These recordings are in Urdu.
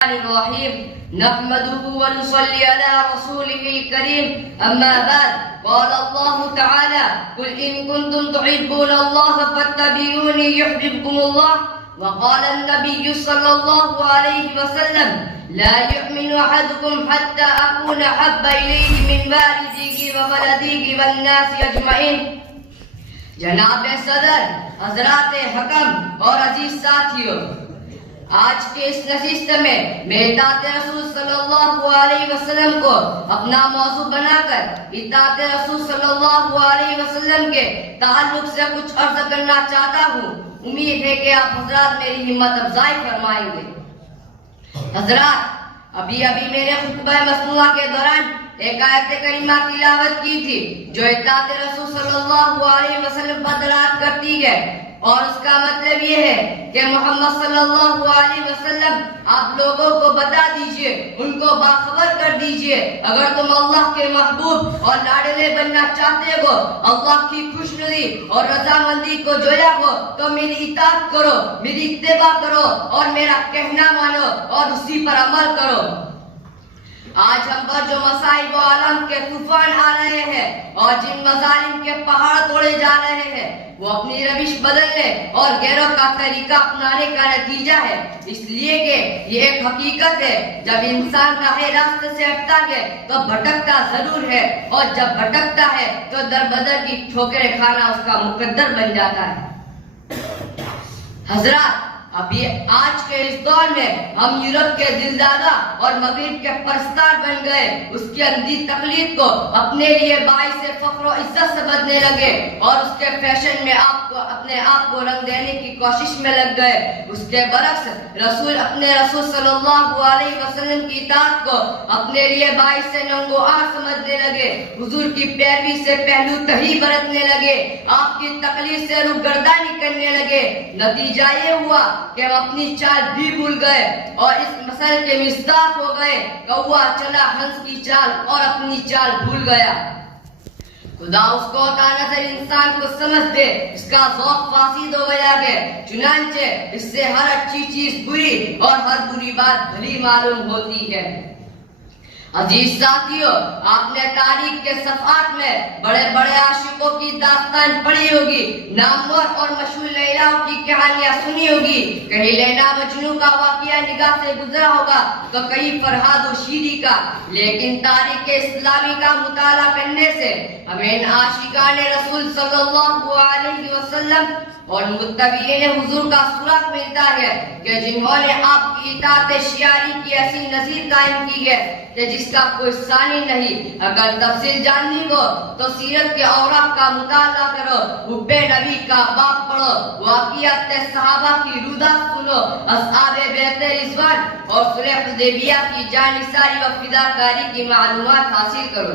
الرحيم نحمده ونصلي على رسوله الكريم أما بعد قال الله تعالى قل إن كنتم تحبون الله فاتبعوني يحببكم الله وقال النبي صلى الله عليه وسلم لا يؤمن أحدكم حتى أكون أحب إليه من والده وولده والناس أجمعين. جناب صدر، حضرات حکم اور عزیز ساتھیوں، آج کے اس نشست میں اطاعت رسول صلی اللہ علیہ وسلم کو اپنا موضوع بنا کر اطاعت رسول صلی اللہ علیہ وسلم کے تعلق سے کچھ عرض کرنا چاہتا ہوں. امید ہے کہ آپ حضرات میری ہمت افزائی فرمائیں گے. حضرات، ابھی میرے خطبہ مسنونہ کے دوران ایک آیت کریمہ تلاوت کی تھی جو اطاعت رسول صلی اللہ علیہ وسلم پر دلالت کرتی ہے، اور اس کا مطلب یہ ہے کہ محمد صلی اللہ علیہ وسلم آپ لوگوں کو بتا دیجئے، ان کو باخبر کر دیجئے، اگر تم اللہ کے محبوب اور لاڈلے بننا چاہتے ہو، اللہ کی خوشنودی اور رضامندی کو جویا ہو، تو میری اطاعت کرو، میری اتباع کرو اور میرا کہنا مانو اور اسی پر عمل کرو. آج ہم پر جو مصائب و عالم کے طوفان آ رہے ہیں اور جن مظالم کے پہاڑ توڑے جا رہے ہیں، وہ اپنی روش بدلنے اور غیروں کا طریقہ اپنانے کا نتیجہ ہے. اس لیے کہ یہ ایک حقیقت ہے، جب انسان راہ راست سے ہٹتا ہے تو بھٹکتا ضرور ہے، اور جب بھٹکتا ہے تو در بدر کی ٹھوکریں کھانا اس کا مقدر بن جاتا ہے. حضرات، ابھی آج کے اس دور میں ہم یورپ کے دلدادہ اور مغرب کے پرستار بن گئے، اس کی اندھی تقلید کو اپنے لیے باعث فخر و عزت سمجھنے لگے اور اس کے فیشن میں اپنے آپ کو رنگ دینے کی کوشش میں لگ گئے. اس کے برعکس اپنے رسول صلی اللہ علیہ وسلم کی اطاعت کو اپنے لیے باعث ننگ و آر سمجھنے لگے، حضور کی پیروی سے پہلو تہی برتنے لگے، آپ کی تقلید سے روگردانی کرنے لگے. نتیجہ یہ ہوا کہ ہم اپنی چال بھی بھول گئے اور اس مسئلے کے مصداق ہو گئے. کوا چلا ہنس کی چال اور اپنی چال بھول گیا. خدا اس کو عطا نظر انسان کو سمجھ دے، اس کا ذوق فاسد ہو گیا ہے، چنانچہ اس سے ہر اچھی چیز بری اور ہر بری بات بھلی معلوم ہوتی ہے. عزیز ساتھیوں، آپ نے تاریخ کے صفحات میں بڑے بڑے عاشقوں کی داستان پڑھی ہوگی، نامور اور مشہور لیلاؤں کی کہانیاں سنی ہوگی. کہیں لیلا مجنوں کا واقعہ نگاہ سے گزرا ہوگا تو کہیں فرہاد و شیری کا. لیکن تاریخ اسلامی کا مطالعہ کرنے سے ہمیں ان عاشقان رسول صلی اللہ علیہ وسلم اور متبعین حضور کا سراغ ملتا ہے کہ جنہوں نے آپ کی اطاعت شیاری کی ایسی نظیر قائم کی ہے کہ جس کا کوئی ثانی نہیں. اگر تفصیل جاننی ہو تو سیرت کے اوراق کا مطالعہ کرو، حب نبی کا باب پڑھو، واقعات صحابہ کی رودات سنو، اصحاب بیعت رضوان اور صلح حدیبیہ کی جانثاری و فداکاری کی معلومات حاصل کرو.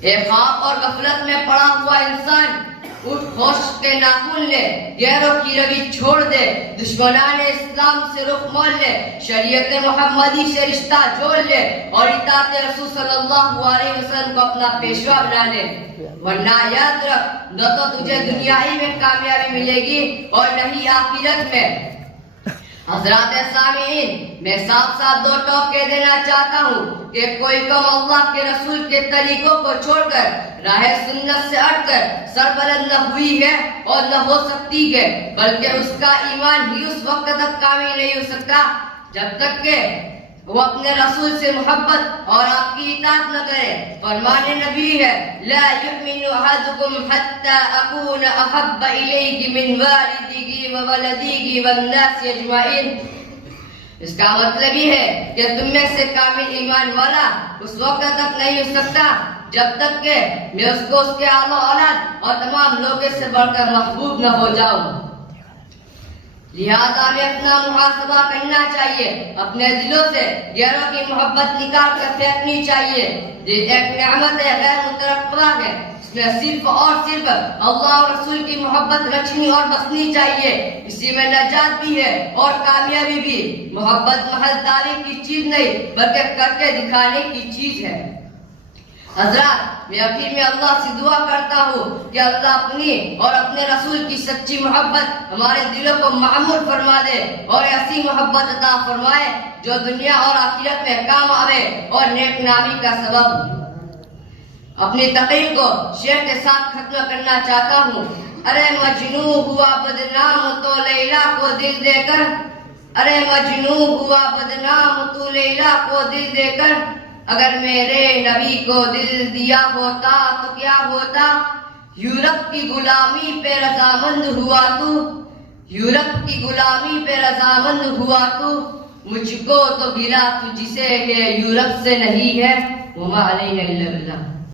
ایک خواب اور غفلت میں پڑا ہوا انسان اٹھ ہوش کے ناخن لے، غیروں کی روی چھوڑ دے، دشمنان اسلام سے رخ موڑ لے، شریعت محمدی سے رشتہ جوڑ لے اور اطاعت رسول صلی اللہ علیہ وسلم کو اپنا پیشوا بنا لے. ورنہ یاد رکھ، نہ تو تجھے دنیائی میں کامیابی ملے گی اور نہ ہی آخرت میں. حضرات سامعین، میں صاف دو ٹوکے دینا چاہتا ہوں کہ کوئی قوم اللہ کے رسول کے طریقوں کو چھوڑ کر راہ سنت سے ہٹ کر سربلند نہ ہوئی ہے اور نہ ہو سکتی ہے، بلکہ اس کا ایمان ہی اس وقت تک کامل نہیں ہو سکتا جب تک کہ وہ اپنے رسول سے محبت اور آپ کی اطاعت نہ کرے. فرمان نبی ہے، لا یؤمن احدکم حتی اکون احب الیہ من والدہ وولدہ والناس اجمعین. اس کا مطلب یہ ہے کہ تم میں سے کامل ایمان والا اس وقت تک نہیں ہو سکتا جب تک کہ میں اس کو اس کے آل و اولاد اور تمام لوگوں سے بڑھ کر محبوب نہ ہو جاؤں. لہذا ہمیں اپنا محاسبہ کرنا چاہیے، اپنے دلوں سے غیروں کی محبت نکال کر پھینکنی چاہیے. یہ ایک نعمت غیر مترقبہ ہے، اس میں صرف اور صرف اللہ اور رسول کی محبت رچنی اور بسنی چاہیے. اسی میں نجات بھی ہے اور کامیابی بھی. محبت محض دعوے کی چیز نہیں بلکہ کر کے دکھانے کی چیز ہے. حضرات میں آخر میں اللہ سے دعا کرتا ہوں کہ اللہ اپنی اور اپنے رسول کی سچی محبت ہمارے دلوں کو معمور فرما دے اور ایسی محبت عطا فرمائے جو دنیا اور آخرت میں کام آوے اور نیک نامی کا سبب۔ اپنی تقریر کو شعر کے ساتھ ختم کرنا چاہتا ہوں۔ ارے مجنوں ہوا بدنام تو لیلا کو دل دے کر، ارے مجنوں ہوا بدنام تو لیلا کو دل دے کر، اگر میرے نبی کو دل دیا ہوتا تو کیا ہوتا؟ یورپ کی غلامی پہ رضامند ہوا تو، یورپ کی غلامی پہ رضامند ہوا تو، مجھ کو تو گلا تجھ سے کہ یورپ سے نہیں ہے، وما علیہ الا اللہ۔